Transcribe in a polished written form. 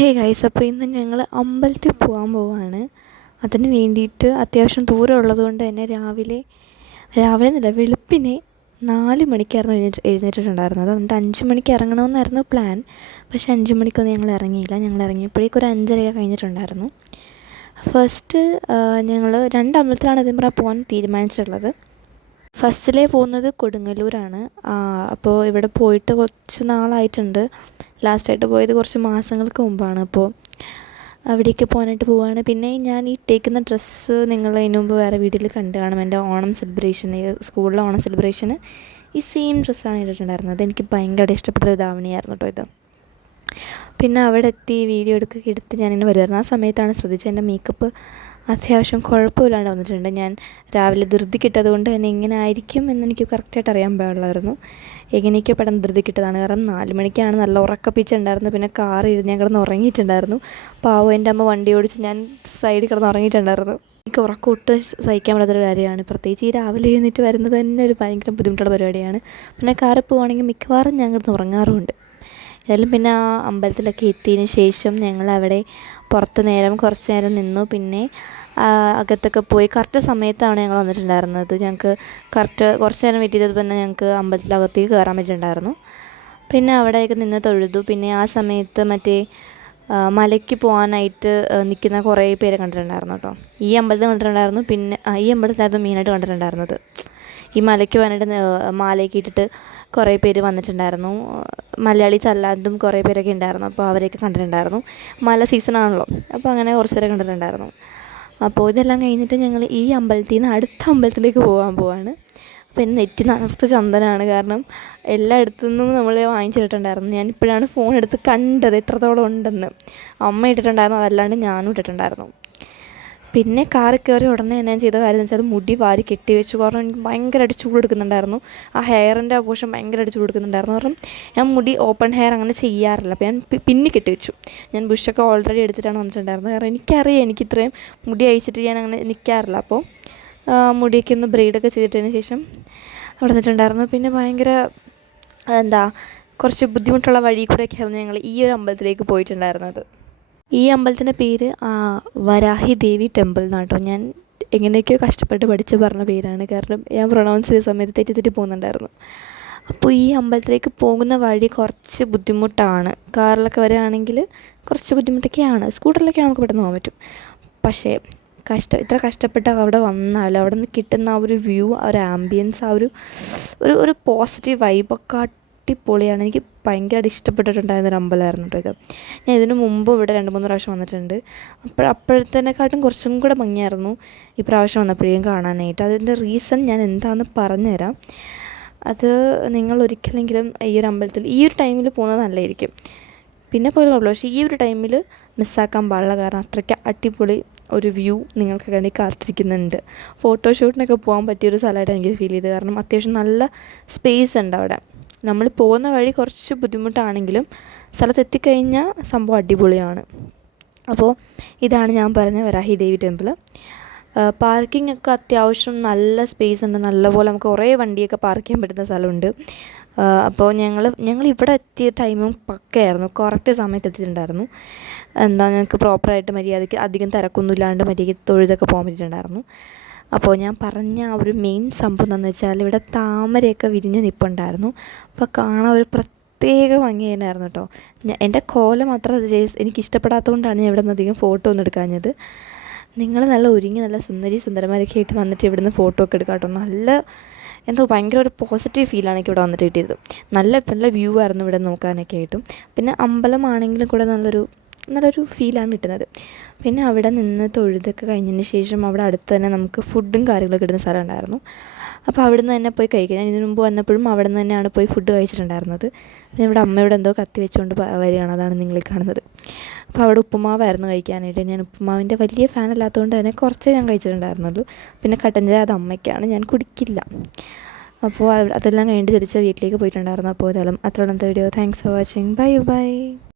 Hey guys, അപ്പോൾ ഇന്ന് ഞങ്ങൾ അമ്പലത്തിൽ പോകാൻ പോവാണ്. അതിന് വേണ്ടിയിട്ട് അത്യാവശ്യം ദൂരം ഉള്ളതുകൊണ്ട് തന്നെ രാവിലെ എന്നല്ല, വെളുപ്പിനെ 4 മണിക്കായിരുന്നു എഴുന്നേറ്റിട്ടുണ്ടായിരുന്നത്. എന്നിട്ട് 5 മണിക്ക് ഇറങ്ങണമെന്നായിരുന്നു പ്ലാൻ. പക്ഷേ 5 മണിക്കൊന്നും ഞങ്ങൾ ഇറങ്ങിയില്ല. ഞങ്ങൾ ഇറങ്ങിയപ്പോഴേക്കും ഒരു 5:30 കഴിഞ്ഞിട്ടുണ്ടായിരുന്നു. ഫസ്റ്റ് ഞങ്ങൾ 2 അമ്പലത്തിലാണ് ഇതിന് പോകാൻ തീരുമാനിച്ചിട്ടുള്ളത്. ഫസ്റ്റിലേ പോകുന്നത് കൊടുങ്ങല്ലൂരാണ്. അപ്പോൾ ഇവിടെ പോയിട്ട് കുറച്ച് നാളായിട്ടുണ്ട്. ലാസ്റ്റായിട്ട് പോയത് കുറച്ച് മാസങ്ങൾക്ക് മുമ്പാണ്. അപ്പോൾ അവിടേക്ക് പോകാനായിട്ട് പോവുകയാണ്. പിന്നെ ഞാൻ ഈ ഇട്ടേക്കുന്ന ഡ്രസ്സ് നിങ്ങൾ അതിന് മുമ്പ് വേറെ വീട്ടിൽ കണ്ടു കാണും. എൻ്റെ ഓണം സെലിബ്രേഷൻ, സ്കൂളിലെ ഓണം സെലിബ്രേഷന് ഈ സെയിം ഡ്രസ്സാണ് ഇട്ടിട്ടുണ്ടായിരുന്നത്. എനിക്ക് ഭയങ്കര ഇഷ്ടപ്പെട്ടൊരു ധാവണിയായിരുന്നു കേട്ടോ ഇത്. പിന്നെ അവിടെ എത്തി വീഡിയോ എടുത്ത് ഞാനിങ്ങനെ വരുമായിരുന്നു. ആ സമയത്താണ് ശ്രദ്ധിച്ചത് എൻ്റെ മേക്കപ്പ് അത്യാവശ്യം കുഴപ്പമില്ലാണ്ട് വന്നിട്ടുണ്ട്. ഞാൻ രാവിലെ ധൃതിക്കിട്ടത് കൊണ്ട് തന്നെ എങ്ങനെ ആയിരിക്കും എന്നെനിക്ക് കറക്റ്റായിട്ട് അറിയാൻ പാടില്ലായിരുന്നു. എങ്ങനെയൊക്കെ പെട്ടെന്ന് ധൃതിക്കിട്ടതാണ്. കാരണം 4 മണിക്കാണ് നല്ല ഉറക്കപ്പിച്ചുണ്ടായിരുന്നു. പിന്നെ കാർ ഇരുന്ന് ഞാൻ കിടന്ന് ഉറങ്ങിയിട്ടുണ്ടായിരുന്നു. പാവം എൻ്റെ അമ്മ വണ്ടി ഓടിച്ച് ഞാൻ സൈഡിൽ കിടന്ന് ഉറങ്ങിയിട്ടുണ്ടായിരുന്നു. എനിക്ക് ഉറക്കം ഒട്ടും സഹിക്കാൻ പറ്റാത്തൊരു കാര്യമാണ്. പ്രത്യേകിച്ച് ഈ രാവിലെ എഴുന്നേറ്റ് വരുന്നത് തന്നെ ഒരു ഭയങ്കര ബുദ്ധിമുട്ടുള്ള പരിപാടിയാണ്. പിന്നെ കാറിൽ പോവുകയാണെങ്കിൽ മിക്കവാറും ഞാൻ കിടന്ന് ഉറങ്ങാറുമുണ്ട്. ഏതായാലും പിന്നെ ആ അമ്പലത്തിലൊക്കെ എത്തിയതിന് ശേഷം ഞങ്ങളവിടെ പുറത്ത് കുറച്ച് നേരം നിന്നു. പിന്നെ അകത്തൊക്കെ പോയി കറക്റ്റ് സമയത്താണ് ഞങ്ങൾ വന്നിട്ടുണ്ടായിരുന്നത്. ഞങ്ങൾക്ക് കറക്റ്റ് കുറച്ച് നേരം വെയിറ്റ് ചെയ്തപ്പോൾ തന്നെ ഞങ്ങൾക്ക് അമ്പലത്തിലകത്തേക്ക് കയറാൻ പറ്റിയിട്ടുണ്ടായിരുന്നു. പിന്നെ അവിടെയൊക്കെ നിന്ന് തൊഴുതു. പിന്നെ ആ സമയത്ത് മലയ്ക്ക് പോകാനായിട്ട് നിൽക്കുന്ന കുറേ പേരെ കണ്ടിട്ടുണ്ടായിരുന്നു കേട്ടോ. ഈ അമ്പലത്തിൽ കണ്ടിട്ടുണ്ടായിരുന്നു. പിന്നെ ഈ അമ്പലത്തിലായിരുന്നു മെയിനായിട്ട് കണ്ടിട്ടുണ്ടായിരുന്നത്. ഈ മലയ്ക്ക് വന്നിട്ട് മാലയൊക്കെ ഇട്ടിട്ട് കുറേ പേര് വന്നിട്ടുണ്ടായിരുന്നു. മലയാളീസ് അല്ലാതും കുറേ പേരൊക്കെ ഉണ്ടായിരുന്നു. അപ്പോൾ അവരെയൊക്കെ കണ്ടിട്ടുണ്ടായിരുന്നു. മല സീസണാണല്ലോ, അപ്പോൾ അങ്ങനെ കുറച്ച് പേരെ കണ്ടിട്ടുണ്ടായിരുന്നു. അപ്പോൾ ഇതെല്ലാം കഴിഞ്ഞിട്ട് ഞങ്ങൾ ഈ അമ്പലത്തിൽ നിന്ന് അടുത്ത അമ്പലത്തിലേക്ക് പോവാണ്. അപ്പോൾ ഇന്ന് നെറ്റി നിറച്ച് ചന്ദനമാണ്. കാരണം എല്ലായിടത്തു നിന്നും നമ്മൾ വാങ്ങിച്ചിട്ടുണ്ടായിരുന്നു. ഞാനിപ്പോഴാണ് ഫോൺ എടുത്ത് കണ്ടത് എത്രത്തോളം ഉണ്ടെന്ന്. അമ്മ ഇട്ടിട്ടുണ്ടായിരുന്നു, അതല്ലാണ്ട് ഞാനും ഇട്ടിട്ടുണ്ടായിരുന്നു. പിന്നെ കാറിൽ കയറി ഉടനെ ഞാൻ ചെയ്ത കാര്യം എന്ന് വെച്ചാൽ മുടി വാരി കെട്ടി വെച്ചു. കാരണം എനിക്ക് ഭയങ്കരമായിട്ട് ചൂടെടുക്കുന്നുണ്ടായിരുന്നു. ആ ഹെയറിൻ്റെ ആ പോർഷൻ ഭയങ്കരമായിട്ട് ചൂടെടുക്കുന്നുണ്ടായിരുന്നു. കാരണം ഞാൻ മുടി ഓപ്പൺ ഹെയർ അങ്ങനെ ചെയ്യാറില്ല. അപ്പോൾ ഞാൻ പിന്നി കെട്ടി വെച്ചു. ഞാൻ ബുഷൊക്കെ ഓൾറെഡി എടുത്തിട്ടാണ് വന്നിട്ടുണ്ടായിരുന്നത്. കാരണം എനിക്കറിയാം എനിക്കിത്രയും മുടി അയച്ചിട്ട് ഞാൻ അങ്ങനെ നിൽക്കാറില്ല. അപ്പോൾ മുടിയൊക്കെ ഒന്ന് ബ്രെയ്ഡൊക്കെ ചെയ്തിട്ടതിന് ശേഷം അവിടെ നിന്നിട്ടുണ്ടായിരുന്നു. പിന്നെ ഭയങ്കര കുറച്ച് ബുദ്ധിമുട്ടുള്ള വഴി കൂടെയൊക്കെയായിരുന്നു ഞങ്ങൾ ഈ ഒരു അമ്പലത്തിലേക്ക് പോയിട്ടുണ്ടായിരുന്നത്. ഈ അമ്പലത്തിൻ്റെ പേര് വരാഹി ദേവി ടെമ്പിൾ എന്നാണ് കേട്ടോ. ഞാൻ എങ്ങനെയൊക്കെയോ കഷ്ടപ്പെട്ട് പഠിച്ച് പറഞ്ഞ പേരാണ്. കാരണം ഞാൻ പ്രൊണൗൺസ് ചെയ്ത സമയത്ത് തെറ്റി പോകുന്നുണ്ടായിരുന്നു. അപ്പോൾ ഈ അമ്പലത്തിലേക്ക് പോകുന്ന വഴി കുറച്ച് ബുദ്ധിമുട്ടാണ്. കാറിലൊക്കെ വരികയാണെങ്കിൽ കുറച്ച് ബുദ്ധിമുട്ടൊക്കെയാണ്. സ്കൂട്ടറിലൊക്കെ നമുക്ക് പെട്ടെന്ന് പോകാൻ പറ്റും. പക്ഷേ ഇത്ര കഷ്ടപ്പെട്ട് അവിടെ വന്നാൽ അവിടെ നിന്ന് കിട്ടുന്ന ആ ഒരു വ്യൂ, ആ ഒരു ആംബിയൻസ്, ആ ഒരു പോസിറ്റീവ് വൈബൊക്കെ അടിപൊളിയാണ്. എനിക്ക് ഭയങ്കരമായിട്ട് ഇഷ്ടപ്പെട്ടിട്ടുണ്ടായിരുന്നൊരു അമ്പലമായിരുന്നു കേട്ടോ ഇത്. ഞാൻ ഇതിനു മുമ്പ് ഇവിടെ 2-3 പ്രാവശ്യം വന്നിട്ടുണ്ട്. അപ്പോഴത്തേനെക്കാട്ടും കുറച്ചും കൂടെ ഭംഗിയായിരുന്നു ഈ പ്രാവശ്യം വന്നപ്പോഴേക്കും കാണാനായിട്ട്. അതിൻ്റെ റീസൺ ഞാൻ എന്താണെന്ന് പറഞ്ഞുതരാം. അത് നിങ്ങൾ ഒരിക്കലെങ്കിലും ഈ ഒരു അമ്പലത്തിൽ ഈ ഒരു ടൈമിൽ പോകുന്നത് നല്ലതായിരിക്കും. പിന്നെ പോലും കുഴപ്പമില്ല, പക്ഷേ ഈ ഒരു ടൈമിൽ മിസ്സാക്കാൻ പാടില്ല. കാരണം അത്രയ്ക്ക് അടിപൊളി ഒരു വ്യൂ നിങ്ങൾക്ക് വേണ്ടി കാത്തിരിക്കുന്നുണ്ട്. ഫോട്ടോഷൂട്ടിനൊക്കെ പോകാൻ പറ്റിയൊരു സ്ഥലമായിട്ട് എനിക്ക് ഫീൽ ചെയ്തത്. കാരണം അത്യാവശ്യം നല്ല സ്പേസ് ഉണ്ട് അവിടെ. നമ്മൾ പോകുന്ന വഴി കുറച്ച് ബുദ്ധിമുട്ടാണെങ്കിലും സ്ഥലത്തെത്തിക്കഴിഞ്ഞാൽ സംഭവം അടിപൊളിയാണ്. അപ്പോൾ ഇതാണ് ഞാൻ പറഞ്ഞ വരാഹി ദേവി ടെമ്പിൾ. പാർക്കിംഗ് ഒക്കെ അത്യാവശ്യം നല്ല സ്പേസ് ഉണ്ട്. നല്ലപോലെ നമുക്ക് കുറേ വണ്ടിയൊക്കെ പാർക്ക് ചെയ്യാൻ പറ്റുന്ന സ്ഥലമുണ്ട്. അപ്പോൾ ഞങ്ങൾ ഇവിടെ എത്തിയ ടൈമും പക്കയായിരുന്നു. കറക്റ്റ് സമയത്ത് എത്തിയിട്ടുണ്ടായിരുന്നു. ഞങ്ങൾക്ക് പ്രോപ്പറായിട്ട് മര്യാദയ്ക്ക് അധികം തിരക്കൊന്നും ഇല്ലാണ്ട് മര്യാദയ്ക്ക് തൊഴുതൊക്കെ പോകാൻ പറ്റിയിട്ടുണ്ടായിരുന്നു. അപ്പോൾ ഞാൻ പറഞ്ഞ ആ ഒരു മെയിൻ സംഭവം എന്താണെന്ന് വെച്ചാൽ ഇവിടെ താമരയൊക്കെ വിരിഞ്ഞ് നിൽപ്പുണ്ടായിരുന്നു. അപ്പോൾ കാണാൻ ഒരു പ്രത്യേക ഭംഗി തന്നെയായിരുന്നു കേട്ടോ. എൻ്റെ കോലം അത്ര എനിക്കിഷ്ടപ്പെടാത്തതുകൊണ്ടാണ് ഞാൻ ഇവിടെ നിന്ന് അധികം ഫോട്ടോ ഒന്നും എടുക്കാഞ്ഞത്. നിങ്ങൾ നല്ല ഒരുങ്ങി നല്ല സുന്ദരന്മാരൊക്കെ ആയിട്ട് വന്നിട്ട് ഇവിടെ നിന്ന് ഫോട്ടോ ഒക്കെ എടുക്കാം കേട്ടോ. ഭയങ്കര ഒരു പോസിറ്റീവ് ഫീലാണ് എനിക്ക് ഇവിടെ വന്നിട്ട് കിട്ടിയത്. നല്ല വ്യൂ ആയിരുന്നു ഇവിടെ നോക്കാനൊക്കെ ആയിട്ടും. പിന്നെ അമ്പലമാണെങ്കിലും കൂടെ നല്ലൊരു ഫീലാണ് കിട്ടുന്നത്. പിന്നെ അവിടെ നിന്ന് തൊഴുതൊക്കെ കഴിഞ്ഞതിന് ശേഷം അവിടെ അടുത്ത് തന്നെ നമുക്ക് ഫുഡും കാര്യങ്ങളൊക്കെ കിട്ടുന്ന സ്ഥലം ഉണ്ടായിരുന്നു. അപ്പോൾ അവിടെ നിന്ന് തന്നെ പോയി കഴിക്കാം. ഞാൻ ഇതിനു മുമ്പ് വന്നപ്പോഴും അവിടെ നിന്ന് തന്നെയാണ് പോയി ഫുഡ് കഴിച്ചിട്ടുണ്ടായിരുന്നത്. പിന്നെ ഇവിടെ അമ്മയോട് എന്തോ കത്തി വെച്ചുകൊണ്ട് വരികയാണ്, അതാണ് നിങ്ങൾ കാണുന്നത്. അപ്പോൾ അവിടെ ഉപ്പുമാവായിരുന്നു കഴിക്കാനായിട്ട്. ഞാൻ ഉപ്പുമാവിൻ്റെ വലിയ ഫാൻ അല്ലാത്തതുകൊണ്ട് തന്നെ കുറച്ചേ ഞാൻ കഴിച്ചിട്ടുണ്ടായിരുന്നുള്ളൂ. പിന്നെ കട്ടൻ ചായ അത് അമ്മയ്ക്കാണ്, ഞാൻ കുടിക്കില്ല. അപ്പോൾ അതെല്ലാം കഴിഞ്ഞിട്ട് തിരിച്ച് വീട്ടിലേക്ക് പോയിട്ടുണ്ടായിരുന്നു. അപ്പോൾ ഇതെല്ലാം അത്രയുള്ള video. Thanks for watching. By.